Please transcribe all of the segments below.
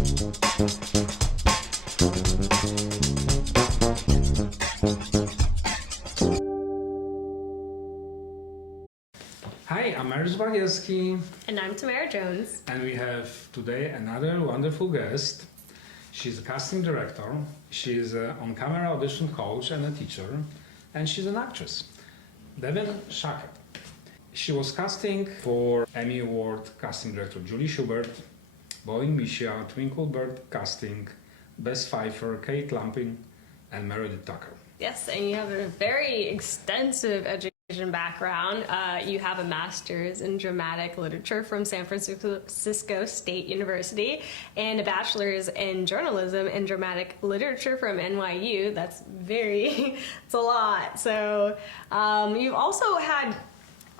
Hi, I'm Mariusz Bargielski. And I'm Tamara Jones. And we have today another wonderful guest. She's a casting director, she's an on-camera audition coach and a teacher, and she's an actress. Devin Shacket. She was casting for Emmy Award casting director Julie Schubert, Bowling Misha, Twinklebird casting, Bess Pfeiffer, Kate Lamping, and Meredith Tucker. Yes, and you have a very extensive education background. You have a master's in dramatic literature from San Francisco State University and a bachelor's in journalism and dramatic literature from NYU. That's it's a lot. So you've also had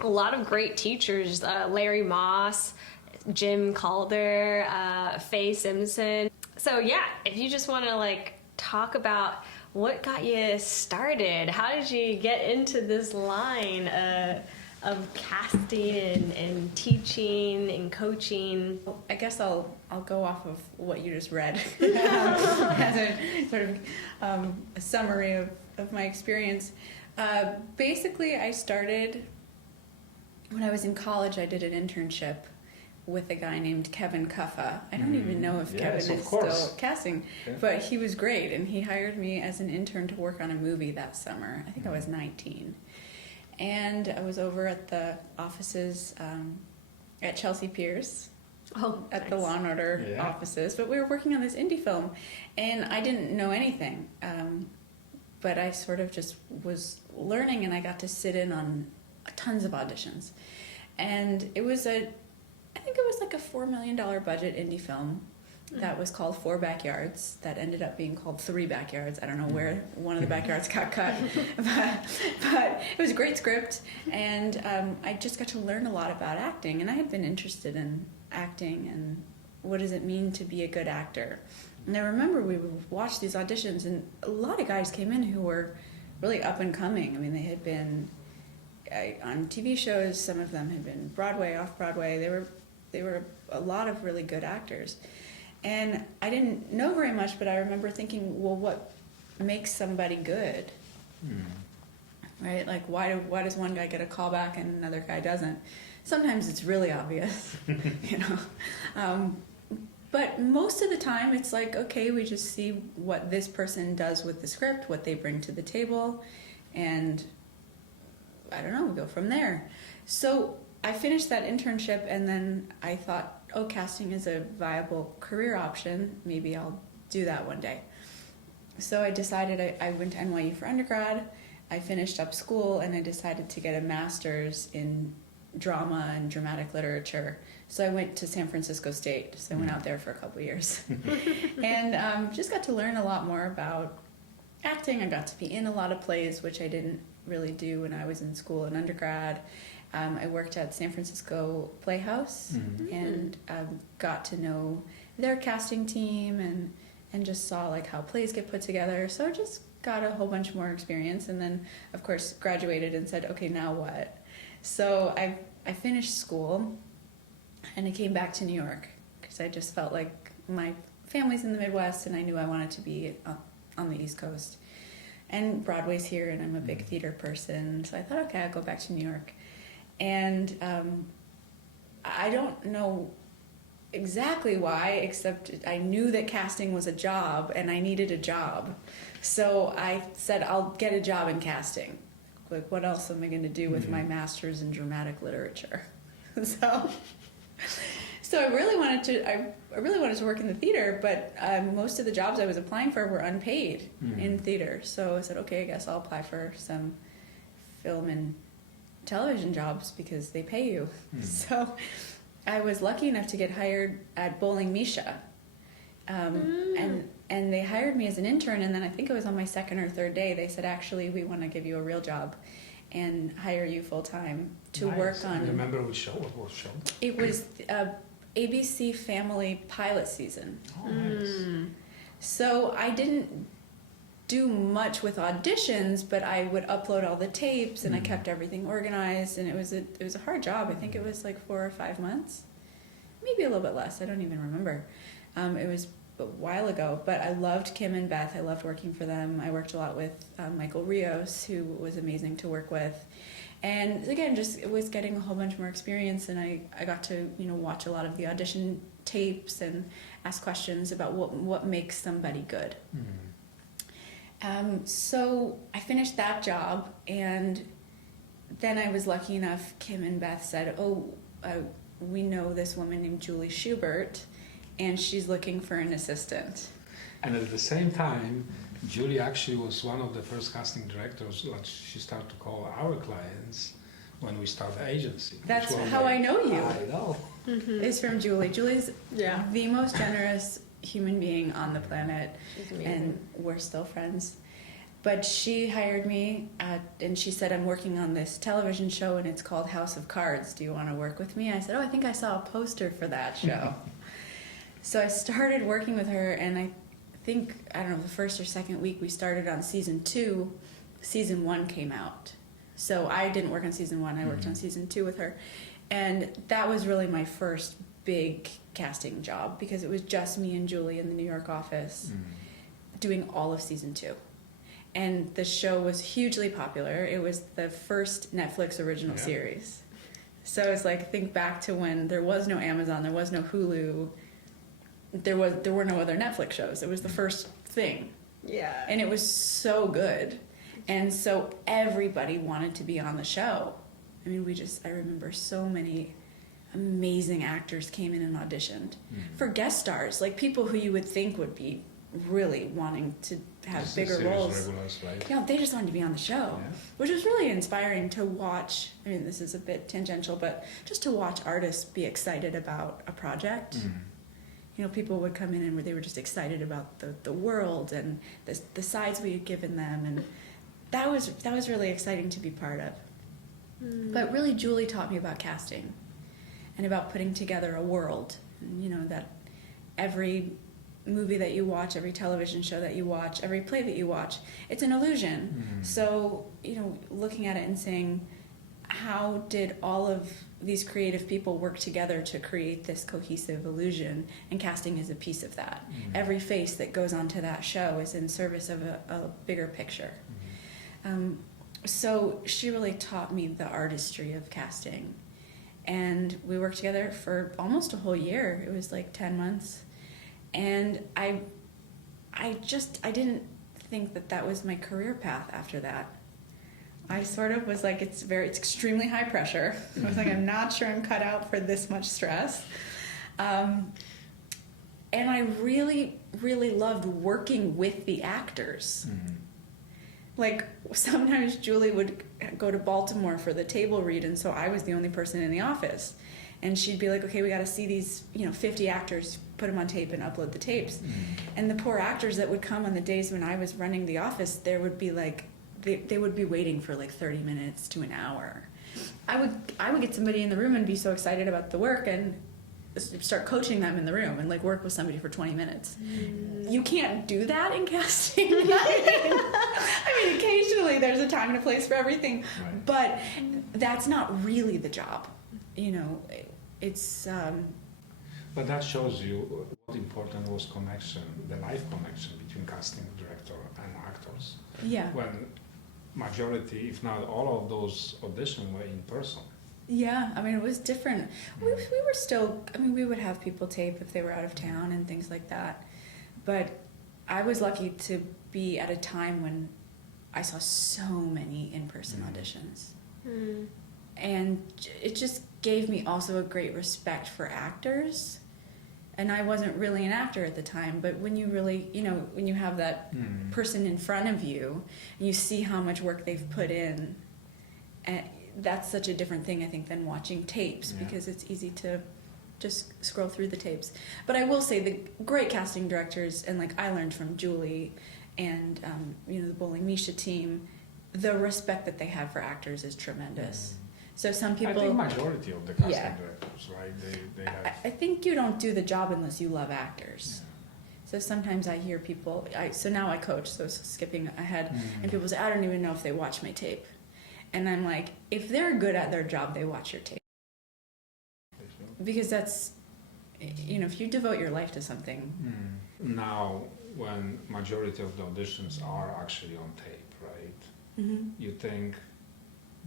a lot of great teachers, Larry Moss, Jim Calder, Faye Simpson. So yeah, if you just want to talk about what got you started, how did you get into this line of casting and teaching and coaching? I guess I'll go off of what you just read as a sort of a summary of my experience. Basically, I started when I was in college. I did an internship with a guy named Kevin Cuffa. I don't even know if Kevin is still casting, but he was great, and he hired me as an intern to work on a movie that summer. I think I was 19. And I was over at the offices at Chelsea Piers, at the Law & Order offices, but we were working on this indie film, and I didn't know anything, but I sort of just was learning, and I got to sit in on tons of auditions. And it was I think it was like a $4 million budget indie film that was called 4 Backyards that ended up being called 3 Backyards. I don't know where one of the backyards got cut, but it was a great script, and I just got to learn a lot about acting, and I had been interested in acting and what does it mean to be a good actor. And I remember we would watch these auditions, and a lot of guys came in who were really up and coming. I mean, they had been on TV shows, some of them had been Broadway, off-Broadway. They were a lot of really good actors. And I didn't know very much, but I remember thinking, well, what makes somebody good? Right? Like, why does one guy get a call back and another guy doesn't? Sometimes it's really obvious, but most of the time it's like, okay, we just see what this person does with the script, what they bring to the table, and I don't know, we go from there. So I finished that internship, and then I thought, oh, casting is a viable career option. Maybe I'll do that one day. So I decided I went to NYU for undergrad. I finished up school, and I decided to get a master's in drama and dramatic literature. So I went to San Francisco State. So I went out there for a couple of years. And just got to learn a lot more about acting. I got to be in a lot of plays, which I didn't really do when I was in school and undergrad. I worked at San Francisco Playhouse and got to know their casting team and just saw how plays get put together. So I just got a whole bunch more experience, and then of course graduated and said, okay, now what? So I finished school and I came back to New York because I just felt like my family's in the Midwest and I knew I wanted to be on the East Coast. And Broadway's here, and I'm a big theater person, so I thought, okay, I'll go back to New York. And I don't know exactly why, except I knew that casting was a job, and I needed a job. So I said, I'll get a job in casting. Like, what else am I going to do with my master's in dramatic literature? So I really wanted to work in the theater, but most of the jobs I was applying for were unpaid in theater. So I said, okay, I guess I'll apply for some film and television jobs because they pay you. So I was lucky enough to get hired at Bowling Misha. And they hired me as an intern, and then I think it was on my second or third day, they said, actually, we want to give you a real job and hire you full-time to work on... I remember which show? What was show? It was ABC Family pilot season. Oh, nice. So I didn't do much with auditions, but I would upload all the tapes, and I kept everything organized, and it was a hard job. I think it was 4 or 5 months, maybe a little bit less. I don't even remember. It was a while ago, but I loved Kim and Beth. I loved working for them. I worked a lot with Michael Rios, who was amazing to work with. And again, just it was getting a whole bunch more experience, and I got to watch a lot of the audition tapes and ask questions about what makes somebody good. So I finished that job, and then I was lucky enough, Kim and Beth said, we know this woman named Julie Schubert, and she's looking for an assistant. And at the same time, Julie actually was one of the first casting directors that she started to call our clients when we started the agency. That's how I know you. I know. Is from Julie. Julie's the most generous human being on the planet, and we're still friends. But she hired me, and she said, I'm working on this television show, and it's called House of Cards. Do you want to work with me? I said, I think I saw a poster for that show. So I started working with her, and I think, I don't know, the first or second week we started on season 2, season 1 came out. So I didn't work on season 1, I worked on season 2 with her. And that was really my first big casting job, because it was just me and Julie in the New York office doing all of season 2. And the show was hugely popular. It was the first Netflix original series. So it's like, think back to when there was no Amazon, there was no Hulu, there were no other Netflix shows. It was the first thing. Yeah. And it was so good. And so everybody wanted to be on the show. I mean, I remember so many amazing actors came in and auditioned for guest stars, like people who you would think would be really wanting to have Just bigger roles. Regulars, right? Yeah, they just wanted to be on the show, which was really inspiring to watch. I mean, this is a bit tangential, but just to watch artists be excited about a project. People would come in and they were just excited about the world and the sides we had given them, and that was really exciting to be part of. But really, Julie taught me about casting and about putting together a world. And, that every movie that you watch, every television show that you watch, every play that you watch, it's an illusion. So, looking at it and saying, how did all of these creative people work together to create this cohesive illusion? And casting is a piece of that. Every face that goes onto that show is in service of a bigger picture. So she really taught me the artistry of casting. And we worked together for almost a whole year. It was like 10 months. And I didn't think that was my career path after that. I sort of was like, it's extremely high pressure. I was like, I'm not sure I'm cut out for this much stress. And I really, really loved working with the actors. Like, sometimes Julie would go to Baltimore for the table read, and so I was the only person in the office. And she'd be like, okay, we got to see these, 50 actors, put them on tape and upload the tapes. And the poor actors that would come on the days when I was running the office, there would be like, they would be waiting for like 30 minutes to an hour. I would get somebody in the room and be so excited about the work and start coaching them in the room and like work with somebody for 20 minutes. You can't do that in casting. I mean, occasionally there's a time and a place for everything, but that's not really the job. It's... But that shows you what important was connection, the life connection between casting director and actors. Yeah. When majority, if not all of those auditions were in person. Yeah, I mean, it was different. We were still, we would have people tape if they were out of town and things like that. But I was lucky to be at a time when I saw so many in-person auditions. And it just gave me also a great respect for actors. And I wasn't really an actor at the time, but when you really, when you have that person in front of you, and you see how much work they've put in, and that's such a different thing, I think, than watching tapes, because it's easy to just scroll through the tapes. But I will say the great casting directors, and like I learned from Julie and, the Bowling Misha team, the respect that they have for actors is tremendous. So some people... I think majority of the casting directors, right? They have... I think you don't do the job unless you love actors. So sometimes I hear people... So now I coach, so skipping ahead, and people say, I don't even know if they watch my tape. And I'm like, if they're good at their job, they watch your tape. Because if you devote your life to something. Now, when majority of the auditions are actually on tape, right? You think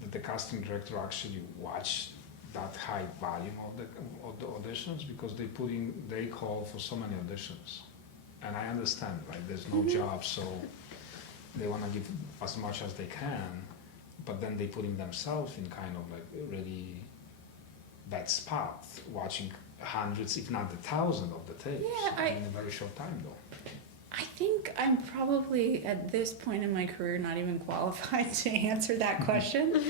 that the casting director actually watch that high volume of the auditions, because they call for so many auditions, and I understand, right? There's no job, so they want to give as much as they can, but then they putting themselves in kind of like really bad spot, watching hundreds, if not the thousands, of the tapes in a very short time, though. I think I'm probably at this point in my career not even qualified to answer that question,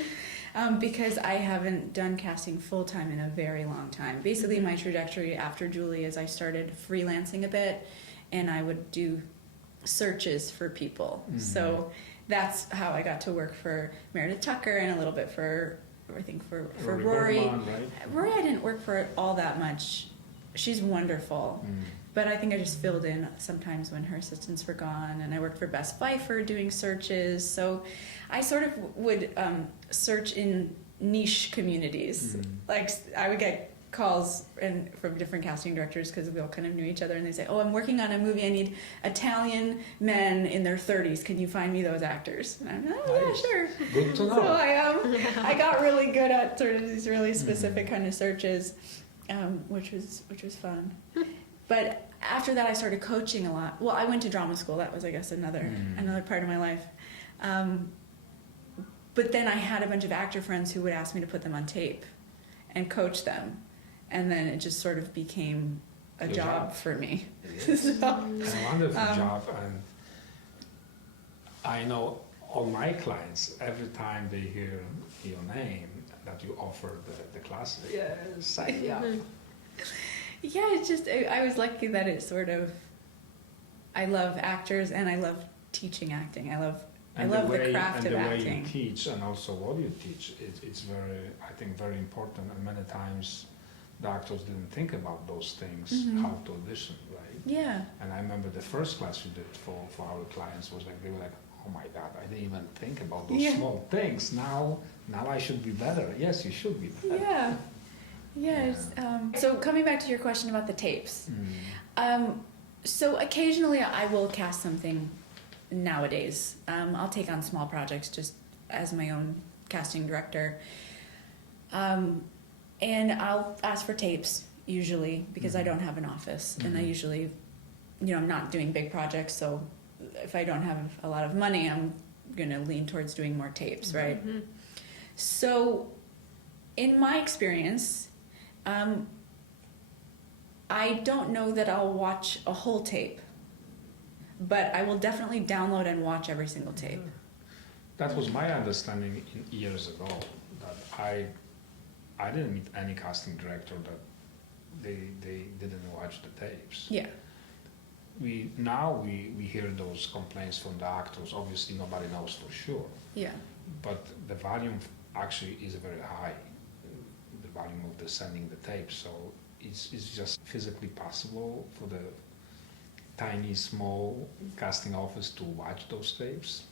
because I haven't done casting full time in a very long time. Basically, my trajectory after Julie is I started freelancing a bit, and I would do searches for people. So that's how I got to work for Meredith Tucker and a little bit for Rory. Bergman, right? Rory, I didn't work for all that much. She's wonderful. But I think I just filled in sometimes when her assistants were gone, and I worked for Bess Pfeiffer doing searches. So I sort of would search in niche communities. Like I would get calls from different casting directors because we all kind of knew each other, and they say, "Oh, I'm working on a movie. I need Italian men in their 30s. Can you find me those actors?" And I'm like, "Oh, yeah, sure." Good to know. So I got really good at sort of these really specific kind of searches, which was fun. But after that, I started coaching a lot. Well, I went to drama school. That was, I guess, another part of my life. But then I had a bunch of actor friends who would ask me to put them on tape and coach them. And then it just sort of became a job for me. It's a wonderful job. And I know all my clients, every time they hear your name, that you offer the class, sign me up. Yeah, it's just, I was lucky that it sort of, I love actors and I love teaching acting. I love the craft of acting. And the way you teach and also what you teach, it's very, I think, very important. And many times the actors didn't think about those things, how to audition, right? Yeah. And I remember the first class we did for our clients was like, they were like, "Oh my God, I didn't even think about those small things. Now I should be better." Yes, you should be better. Yeah. Yes. So coming back to your question about the tapes. So occasionally I will cast something nowadays. I'll take on small projects just as my own casting director. And I'll ask for tapes usually because I don't have an office. And I usually, I'm not doing big projects. So if I don't have a lot of money, I'm going to lean towards doing more tapes, right? So in my experience, I don't know that I'll watch a whole tape, but I will definitely download and watch every single tape. That was my understanding years ago, that I didn't meet any casting director that they didn't watch the tapes. Yeah. We hear those complaints from the actors. Obviously nobody knows for sure. Yeah. But the volume actually is very high. The volume of the sending the tapes, so it's just physically possible for the tiny small casting office to watch those tapes.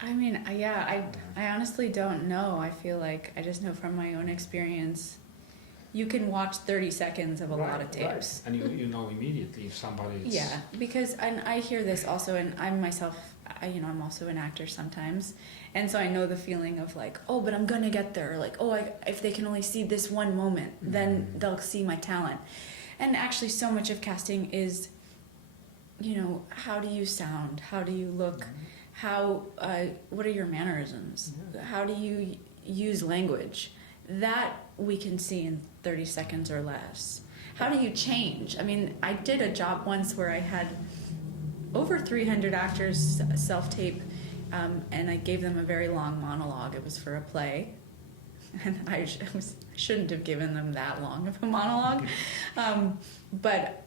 I mean, I honestly don't know. I feel like I just know from my own experience, you can watch 30 seconds of a lot of tapes. Right. And you know immediately if somebody is... Yeah, because, and I hear this also, and I'm myself, I'm also an actor sometimes, and so I know the feeling of like, oh, but I'm gonna get there, like, oh, if they can only see this one moment, then they'll see my talent. And actually so much of casting is, how do you sound? How do you look? What are your mannerisms? How do you use language? That we can see in 30 seconds or less. How do you change? I mean, I did a job once where I had over 300 actors self-tape, and I gave them a very long monologue. It was for a play, and I shouldn't have given them that long of a monologue. But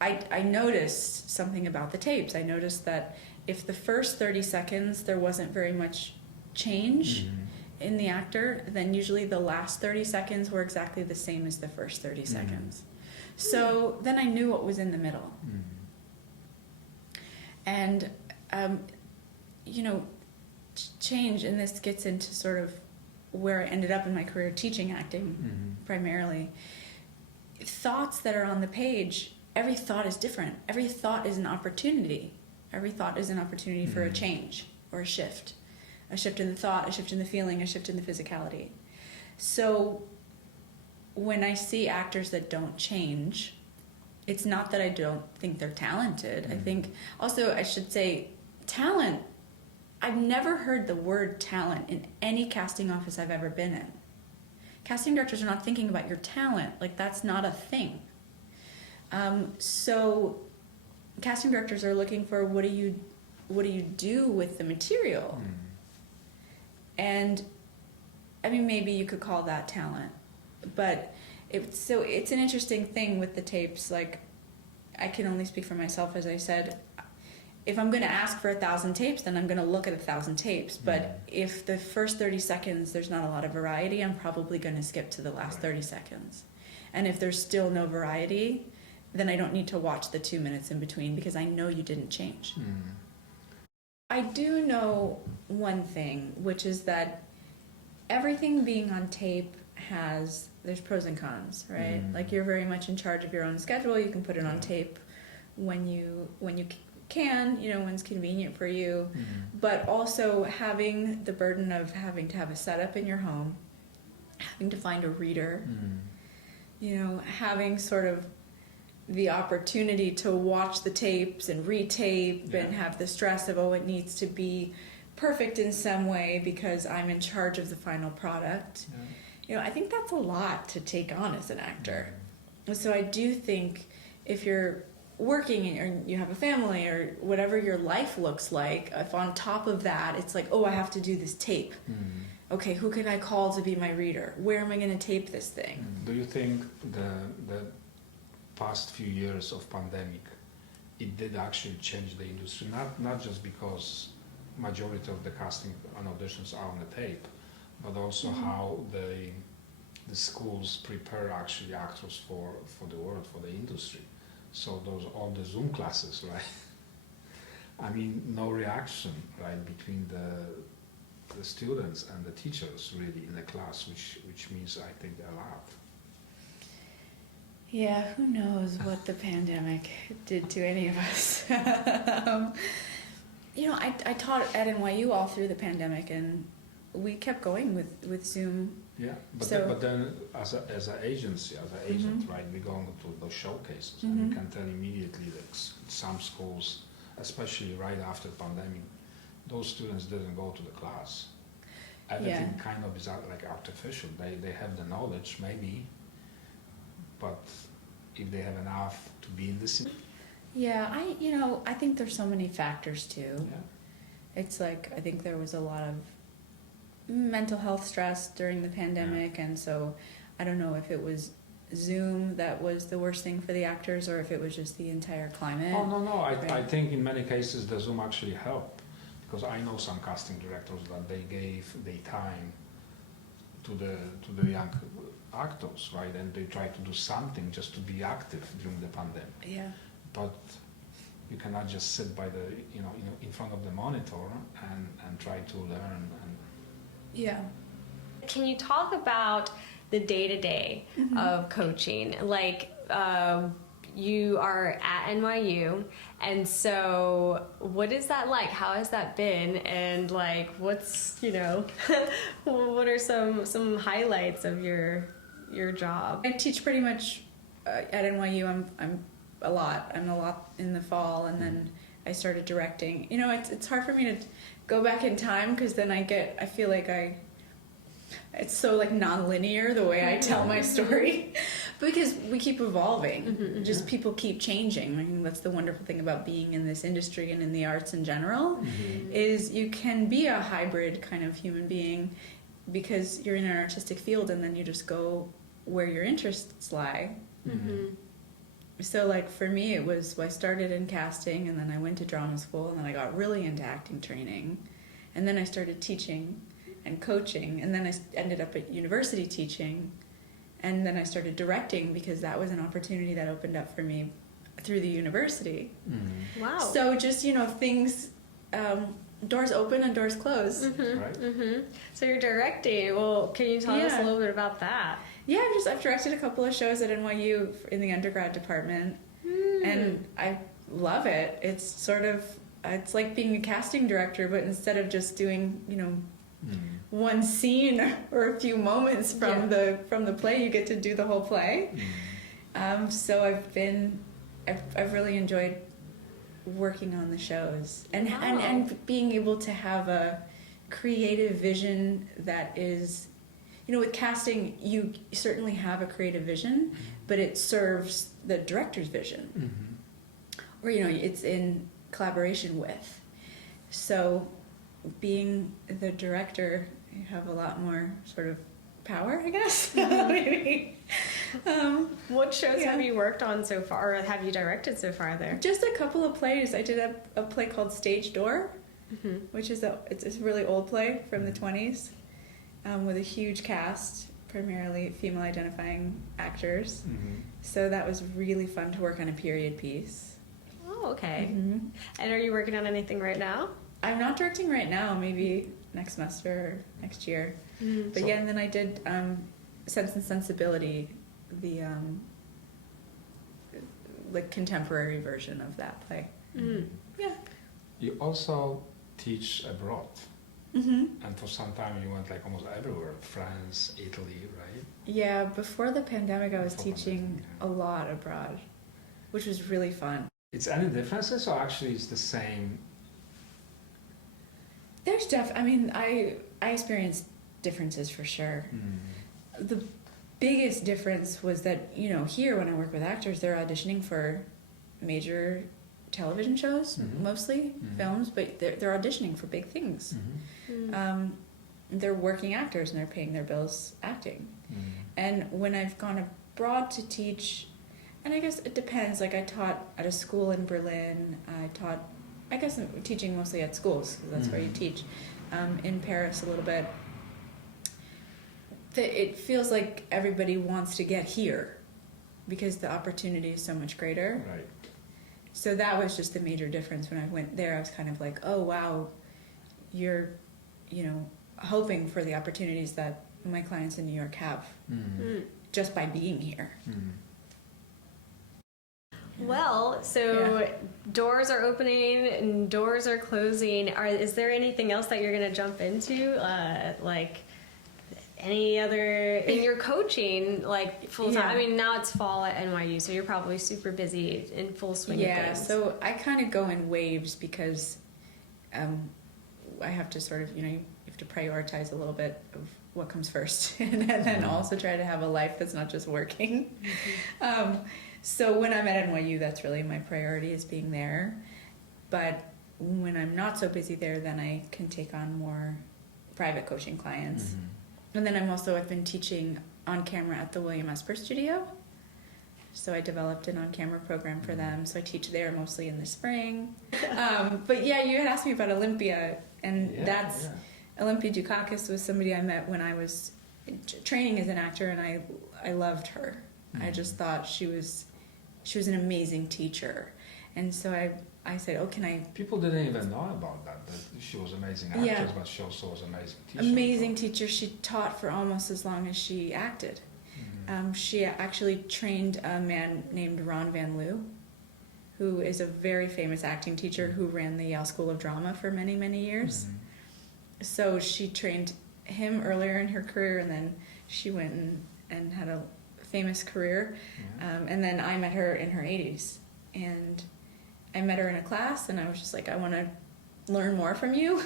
I noticed something about the tapes. I noticed that if the first 30 seconds there wasn't very much change in the actor, then usually the last 30 seconds were exactly the same as the first 30 seconds. So then I knew what was in the middle. And, change, and this gets into sort of where I ended up in my career teaching acting primarily, thoughts that are on the page, every thought is different. Every thought is an opportunity. Every thought is an opportunity for a change or a shift in the thought, a shift in the feeling, a shift in the physicality. So when I see actors that don't change, it's not that I don't think they're talented. I think also I should say talent. I've never heard the word talent in any casting office I've ever been in. Casting directors are not thinking about your talent. Like, that's not a thing. So casting directors are looking for what do you do with the material? And I mean, maybe you could call that talent, but it's an interesting thing with the tapes. Like, I can only speak for myself, as I said. If I'm going to ask for 1,000 tapes, then I'm going to look at 1,000 tapes. But if the first 30 seconds there's not a lot of variety, I'm probably going to skip to the last 30 seconds. And if there's still no variety, then I don't need to watch the 2 minutes in between, because I know you didn't change. I do know one thing, which is that everything being on tape there's pros and cons, right? Like, you're very much in charge of your own schedule. You can put it on tape when you can, when it's convenient for you. But also having the burden of having to have a setup in your home, having to find a reader, having sort of the opportunity to watch the tapes and retape and have the stress of, it needs to be perfect in some way because I'm in charge of the final product. I think that's a lot to take on as an actor. So I do think if you're working or you have a family or whatever your life looks like, if on top of that it's like, I have to do this tape. Okay, who can I call to be my reader? Where am I going to tape this thing? Do you think the past few years of pandemic, it did actually change the industry? Not just because majority of the casting and auditions are on the tape, but also how the schools prepare actually actors for the world, for the industry. So all the Zoom classes, right? I mean, no reaction, right, between the students and the teachers really in the class, which means, I think, a lot. Yeah, who knows what the pandemic did to any of us. I taught at NYU all through the pandemic, and we kept going with Zoom. Yeah, but then as an agency, as an agent, right, we go to those showcases, and we can tell immediately that some schools, especially right after pandemic, those students didn't go to the class. Everything kind of is like artificial. They have the knowledge maybe, but if they have enough to be in this. Yeah, I think there's so many factors too. Yeah. It's like, I think there was a lot of mental health stress during the pandemic, and so I don't know if it was Zoom that was the worst thing for the actors or if it was just the entire climate. Oh, no, I think in many cases the Zoom actually helped, because I know some casting directors that they gave their time to the young actors, right, and they try to do something just to be active during the pandemic. Yeah. But you cannot just sit by the in front of the monitor and try to learn. Yeah. Can you talk about the day-to-day of coaching? Like, you are at NYU, and so what is that like? How has that been? And like, what's what are some highlights of your job? I teach pretty much at NYU. I'm a lot in the fall, and then I started directing. It's hard for me to go back in time, because then I feel like it's so like non-linear the way I tell my story, because we keep evolving. Just people keep changing. I mean, that's the wonderful thing about being in this industry and in the arts in general, is you can be a hybrid kind of human being, because you're in an artistic field and then you just go where your interests lie. So like for me, it was, I started in casting, and then I went to drama school, and then I got really into acting training, and then I started teaching and coaching, and then I ended up at university teaching, and then I started directing, because that was an opportunity that opened up for me through the university. Wow. So just, things, doors open and doors close. Right. So you're directing. Well, can you tell us a little bit about that? Yeah, I've directed a couple of shows at NYU in the undergrad department, and I love it. It's sort of, it's like being a casting director, but instead of just doing, you know, one scene or a few moments from the play, you get to do the whole play. So I've really enjoyed working on the shows and being able to have a creative vision that is, you know, with casting, you certainly have a creative vision, but it serves the director's vision. Or, you know, it's in collaboration with. So being the director, you have a lot more sort of power, I guess. Maybe. What shows have you worked on so far, or have you directed so far there? Just a couple of plays. I did a play called Stage Door, which is it's a really old play from the 20s, with a huge cast, primarily female identifying actors. So that was really fun to work on a period piece. Oh, okay. And are you working on anything right now? I'm not directing right now, maybe next semester or next year. But yeah, and then I did Sense and Sensibility, the like contemporary version of that play. Yeah. You also teach abroad. And for some time you went like almost everywhere, France, Italy, right? Yeah, before the pandemic I was teaching a lot abroad, which was really fun. It's any differences or actually it's the same? There's I mean, I experienced differences for sure. The biggest difference was that, you know, here when I work with actors, they're auditioning for major television shows, mostly films, but they're auditioning for big things. They're working actors and they're paying their bills acting. And when I've gone abroad to teach, and I guess it depends, like I taught at a school in Berlin, I guess I'm teaching mostly at schools, because that's where you teach, in Paris a little bit. It feels like everybody wants to get here because the opportunity is so much greater. Right. So that was just the major difference. When I went there, I was kind of like, oh wow, you're, you know, hoping for the opportunities that my clients in New York have just by being here. Well, so doors are opening and doors are closing. Is there anything else that you're going to jump into? Like any other, in your coaching, like full time? I mean, now it's fall at NYU, so you're probably super busy in full swing of things. So I kind of go in waves because I have to sort of, you know, you have to prioritize a little bit of what comes first and then also try to have a life that's not just working. So when I'm at NYU, that's really my priority, is being there. But when I'm not so busy there, then I can take on more private coaching clients. And then I've been teaching on camera at the William Esper Studio. So I developed an on-camera program for them. So I teach there mostly in the spring. But yeah, you had asked me about Olympia, and Olympia Dukakis was somebody I met when I was training as an actor, and I loved her. I just thought she was an amazing teacher. And so I said, oh, can I... People didn't even know about that she was an amazing actress, but she also was an amazing teacher. Amazing teacher. She taught for almost as long as she acted. She actually trained a man named Ron Van Loo, who is a very famous acting teacher who ran the Yale School of Drama for many, many years. So she trained him earlier in her career, and then she went and had a famous career. And then I met her in her 80s, and I met her in a class, and I was just like, I want to learn more from you.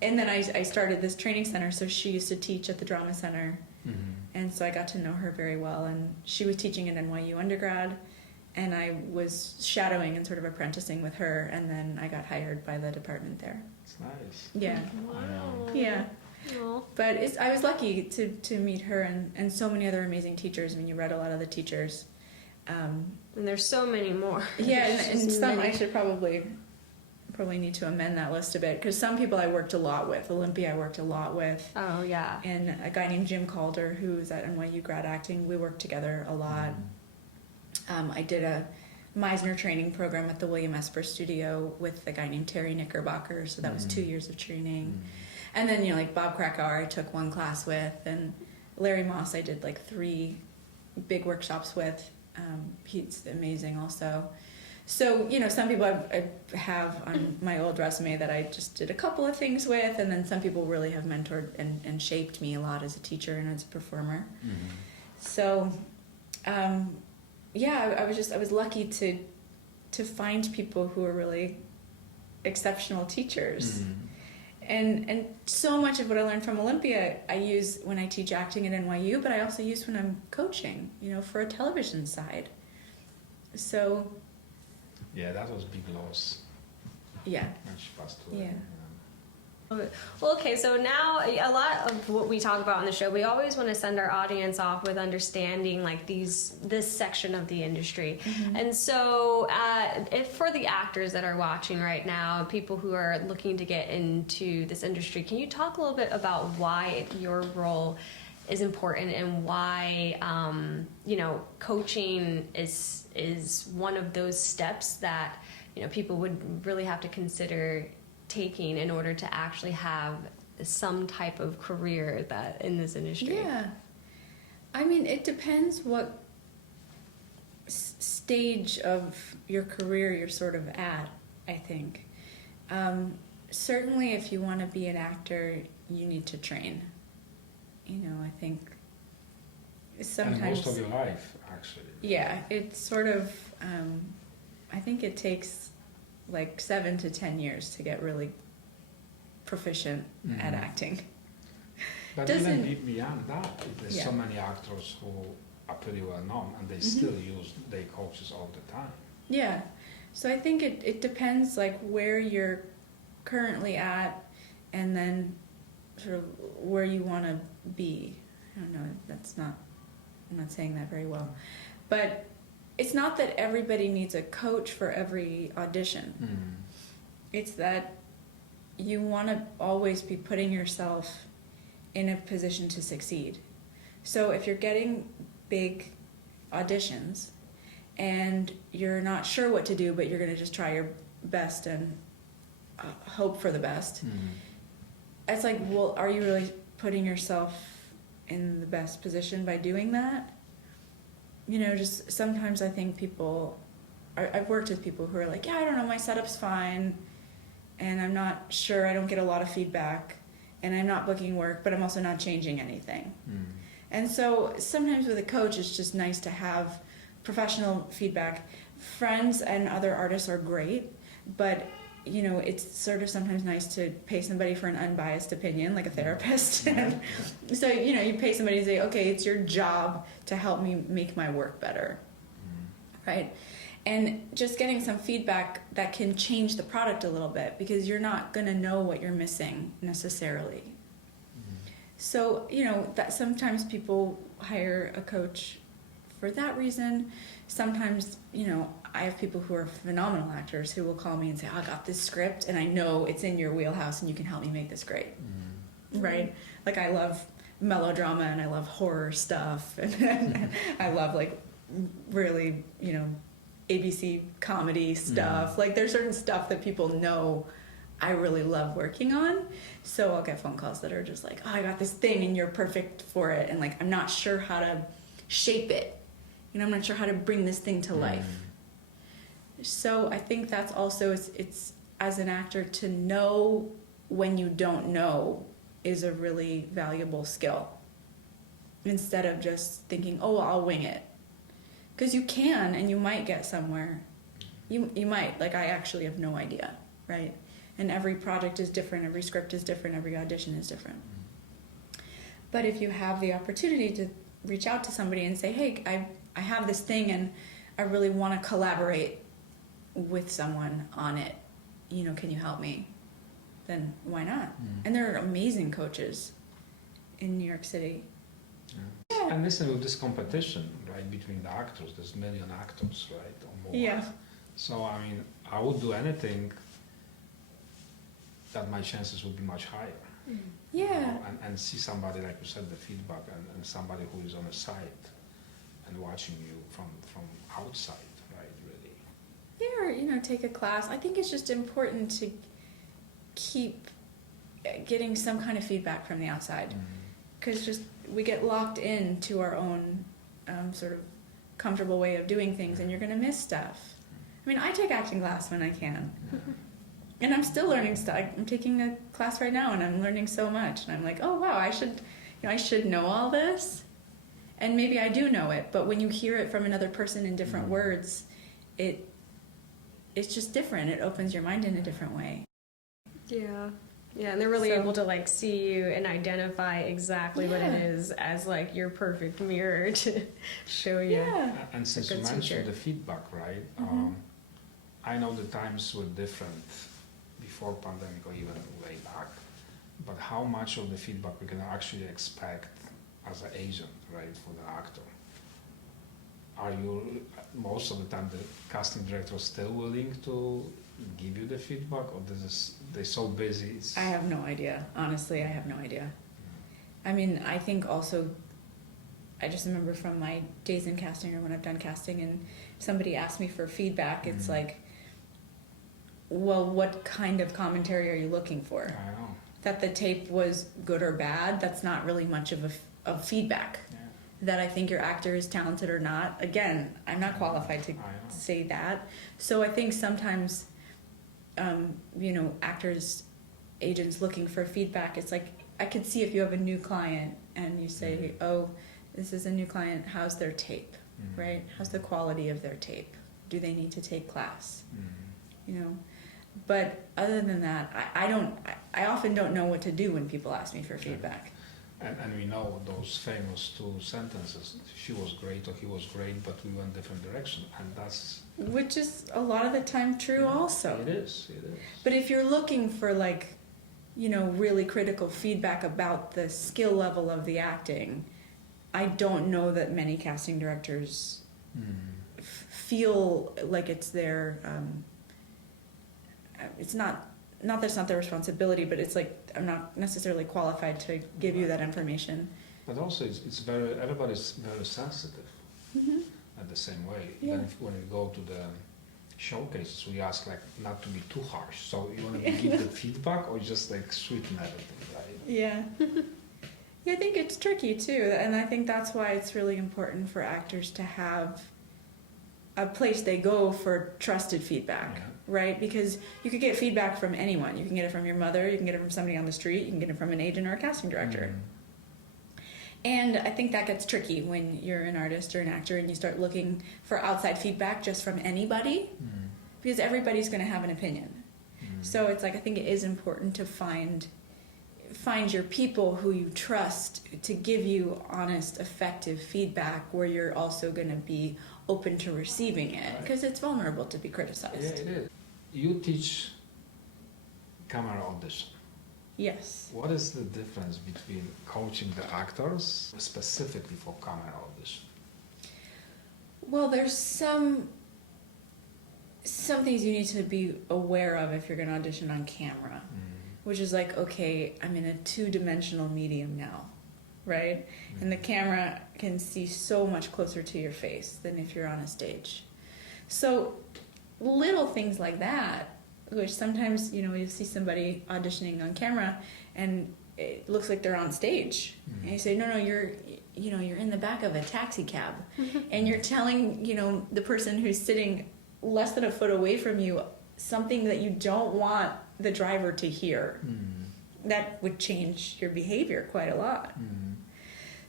And then I started this training center. So she used to teach at the drama center, and so I got to know her very well. And she was teaching at NYU undergrad, and I was shadowing and sort of apprenticing with her, and then I got hired by the department there. It's nice. Yeah. Wow. Yeah. But I was lucky to meet her and so many other amazing teachers. I mean, you read a lot of the teachers. And there's so many more. Yeah, and some I should probably need to amend that list a bit, because some people I worked a lot with. Olympia I worked a lot with. Oh, yeah. And a guy named Jim Calder, who was at NYU grad acting. We worked together a lot. I did a Meisner training program at the William Esper Studio with a guy named Terry Knickerbocker, so that was 2 years of training. And then, like Bob Krakauer, I took one class with, and Larry Moss, I did like 3 big workshops with. He's amazing also. So, some people I have on my old resume that I just did a couple of things with, and then some people really have mentored and shaped me a lot as a teacher and as a performer. Mm-hmm. So, I was lucky to find people who are really exceptional teachers. Mm-hmm. And so much of what I learned from Olympia, I use when I teach acting at NYU, but I also use when I'm coaching, for a television side. So... Yeah, that was a big loss. Yeah. When she passed away. Yeah. Well, okay, so now a lot of what we talk about on the show, we always want to send our audience off with understanding like this section of the industry. Mm-hmm. And so if for the actors that are watching right now, people who are looking to get into this industry, can you talk a little bit about why your role is important and why coaching is one of those steps that people would really have to consider taking in order to actually have some type of career that in this industry? Yeah, I mean, it depends what stage of your career you're sort of at, I think. Certainly if you want to be an actor, you need to train. I think sometimes... And most of your life, actually. Yeah, it's sort of... I think it takes like 7 to 10 years to get really proficient at acting. But even beyond that, there's so many actors who are pretty well known and they still use their coaches all the time. Yeah, so I think it depends like where you're currently at and then sort of where you want to be. I don't know, I'm not saying that very well. But it's not that everybody needs a coach for every audition. Mm. It's that you want to always be putting yourself in a position to succeed. So if you're getting big auditions and you're not sure what to do, but you're going to just try your best and hope for the best, it's like, well, are you really putting yourself in the best position by doing that? Just sometimes I think I've worked with people who are like, yeah, I don't know, my setup's fine, and I'm not sure, I don't get a lot of feedback, and I'm not booking work, but I'm also not changing anything. And so sometimes with a coach, it's just nice to have professional feedback. Friends and other artists are great, but it's sort of sometimes nice to pay somebody for an unbiased opinion, like a therapist. And so, you pay somebody to say, okay, it's your job to help me make my work better, right? And just getting some feedback that can change the product a little bit, because you're not going to know what you're missing necessarily. So, that sometimes people hire a coach for that reason. Sometimes, I have people who are phenomenal actors who will call me and say, I got this script and I know it's in your wheelhouse and you can help me make this great. Right? Like I love melodrama and I love horror stuff and I love like really, ABC comedy stuff. Like there's certain stuff that people know I really love working on. So I'll get phone calls that are just like, oh, I got this thing and you're perfect for it. And like, I'm not sure how to shape it. I'm not sure how to bring this thing to life. So I think that's also, it's as an actor, to know when you don't know is a really valuable skill. Instead of just thinking, oh, I'll wing it. Because you can, and you might get somewhere. You might, like I actually have no idea, right? And every project is different, every script is different, every audition is different. But if you have the opportunity to reach out to somebody and say, hey, I have this thing and I really want to collaborate with someone on it, can you help me? Then why not? And there are amazing coaches in New York City. Yeah. And listen, with this competition, right, between the actors, there's a million actors, right, on board. Yeah. So, I mean, I would do anything that my chances would be much higher. Yeah. And see somebody, like you said, the feedback, and somebody who is on the side and watching you from outside, right, really. Yeah, or, take a class. I think it's just important to keep getting some kind of feedback from the outside, because just we get locked into our own sort of comfortable way of doing things, and you're going to miss stuff. I mean, I take acting class when I can, and I'm still learning stuff. I'm taking a class right now, and I'm learning so much, and I'm like, oh wow, I should know all this, and maybe I do know it, but when you hear it from another person in different words, it's just different. It opens your mind in a different way. Yeah. Yeah, and they're really So- able to like see you and identify exactly what it Yeah. is as like your perfect mirror to show you. Yeah. And since a you good mentioned teacher. the feedback, right? I know the times were different before pandemic or even way back, but how much of the feedback we can actually expect as an agent, right, for the actor? Are you, most of the time, the casting director is still willing to give you the feedback, or they're so busy? I have no idea. Honestly, I have no idea. I mean, I think also, I just remember from my days in casting or when I've done casting and somebody asked me for feedback, it's like, well, what kind of commentary are you looking for? I know. That the tape was good or bad, that's not really much of feedback. Yeah. That I think your actor is talented or not. Again, I'm not qualified to I know. say that. So I think sometimes, actors, agents looking for feedback, it's like, I could see if you have a new client and you say, oh, this is a new client, how's their tape, right? How's the quality of their tape? Do they need to take class? But other than that, I often don't know what to do when people ask me for feedback. And we know those famous two sentences, she was great or he was great, but we went different direction, and that's... Which is a lot of the time true also. It is. But if you're looking for really critical feedback about the skill level of the acting, I don't know that many casting directors feel like it's their, it's not that it's not their responsibility, but it's like, I'm not necessarily qualified to give you that information. But also, everybody's very sensitive at the same way. Yeah. Even when we go to the showcases, we ask not to be too harsh. So you want to give the feedback or just sweeten everything, right? Yeah. Yeah, I think it's tricky too, and I think that's why it's really important for actors to have a place they go for trusted feedback, right? Because you could get feedback from anyone. You can get it from your mother, you can get it from somebody on the street, you can get it from an agent or a casting director. And I think that gets tricky when you're an artist or an actor and you start looking for outside feedback just from anybody, because everybody's going to have an opinion. So it's I think it is important to find your people who you trust to give you honest, effective feedback where you're also going to be open to receiving it, because it's vulnerable to be criticized. Yeah, it is. You teach camera audition. Yes. What is the difference between coaching the actors specifically for camera audition? Well, there's some things you need to be aware of if you're going to audition on camera, which is okay, I'm in a two-dimensional medium now, right? And the camera can see so much closer to your face than if you're on a stage. So little things like that, which sometimes, you see somebody auditioning on camera and it looks like they're on stage. And you say, no, you're in the back of a taxi cab. And you're telling, the person who's sitting less than a foot away from you something that you don't want the driver to hear. That would change your behavior quite a lot.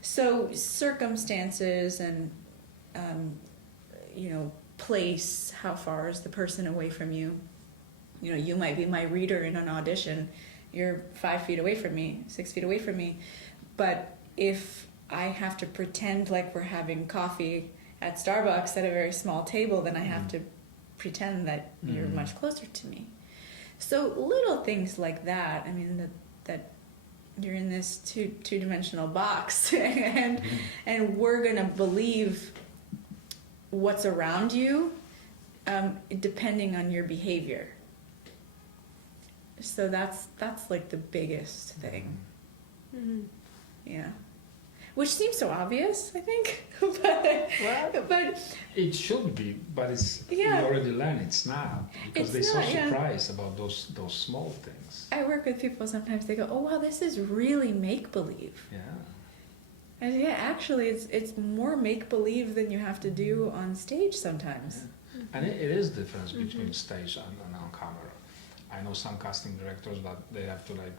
So circumstances and, place, how far is the person away from you? You might be my reader in an audition. You're 5 feet away from me, 6 feet away from me. But if I have to pretend like we're having coffee at Starbucks at a very small table, then I have to pretend that you're much closer to me. So little things like that. I mean, that you're in this two-dimensional box, and we're gonna believe what's around you, depending on your behavior. So that's the biggest thing. Yeah. which seems so obvious, I think. but It should be, but it's Yeah. you already learn it's not, because It's they're not, so yeah. surprised about those small things. I work with people sometimes. They go, "Oh wow, this is really make believe." Yeah. And yeah, actually, it's more make believe than you have to do on stage sometimes. Yeah. And it is difference between stage and on camera. I know some casting directors that they have to like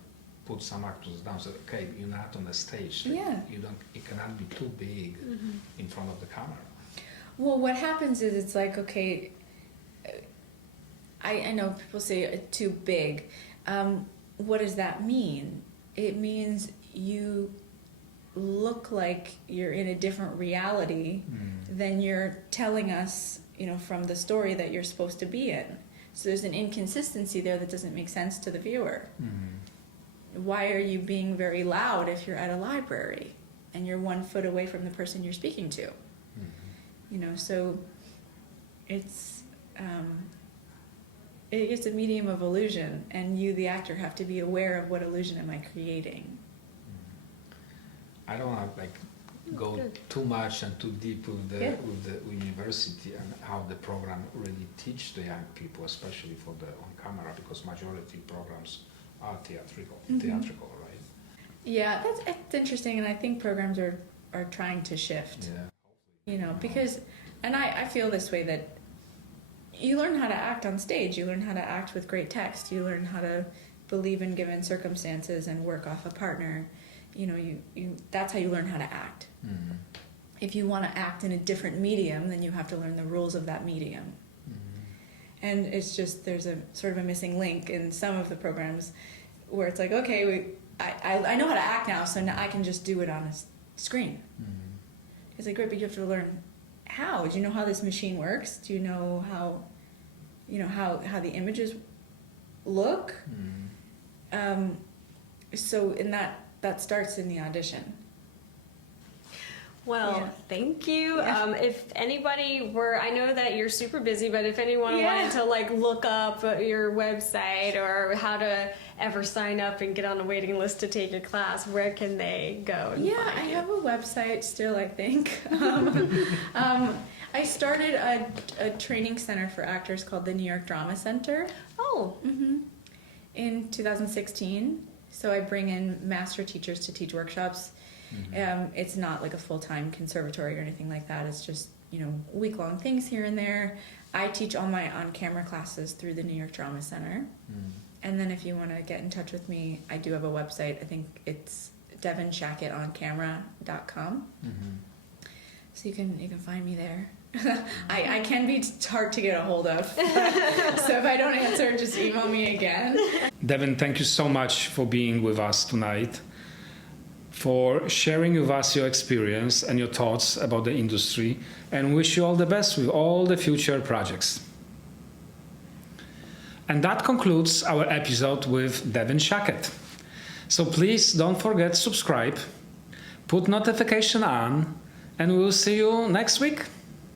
put some actors down. So okay, you're not on the stage. Yeah. You don't. It cannot be too big in front of the camera. Well, what happens is it's like, okay, I know people say too big. What does that mean? It means you look like you're in a different reality than you're telling us, from the story that you're supposed to be in. So there's an inconsistency there that doesn't make sense to the viewer. Why are you being very loud if you're at a library and you're 1 foot away from the person you're speaking to? So it's it's a medium of illusion, and you, the actor, have to be aware of what illusion am I creating. I don't want to like go too much and too deep with the university and how the program really teach the young people, especially for the on camera, because majority programs are theatrical, right? Yeah, it's interesting, and I think programs are trying to shift. Yeah. Because, and I feel this way, that you learn how to act on stage, you learn how to act with great text, you learn how to believe in given circumstances and work off a partner. That's how you learn how to act. If you want to act in a different medium, then you have to learn the rules of that medium. And it's just, there's a sort of a missing link in some of the programs where it's like, okay, I know how to act now, so now I can just do it on a screen. It's like, great, but you have to learn how. Do you know how this machine works? Do you know how the images look? So in that starts in the audition. Well, thank you. Yeah. If anybody I know that you're super busy, but if anyone wanted to like look up your website or how to ever sign up and get on a waiting list to take a class, where can they go? And find I you? have a website still, I think. I started a training center for actors called the New York Drama Center. Oh. In 2016. So I bring in master teachers to teach workshops. It's not like a full-time conservatory or anything like that. It's just, week-long things here and there. I teach all my on-camera classes through the New York Drama Center. And then if you want to get in touch with me, I do have a website. I think it's devinshacketoncamera.com. So you can find me there. I can be hard to get a hold of. So if I don't answer, just email me again. Devin, thank you so much for being with us tonight, for sharing with us your experience and your thoughts about the industry, and wish you all the best with all the future projects. And that concludes our episode with Devin Shacket. So please don't forget to subscribe, put notification on, and we will see you next week.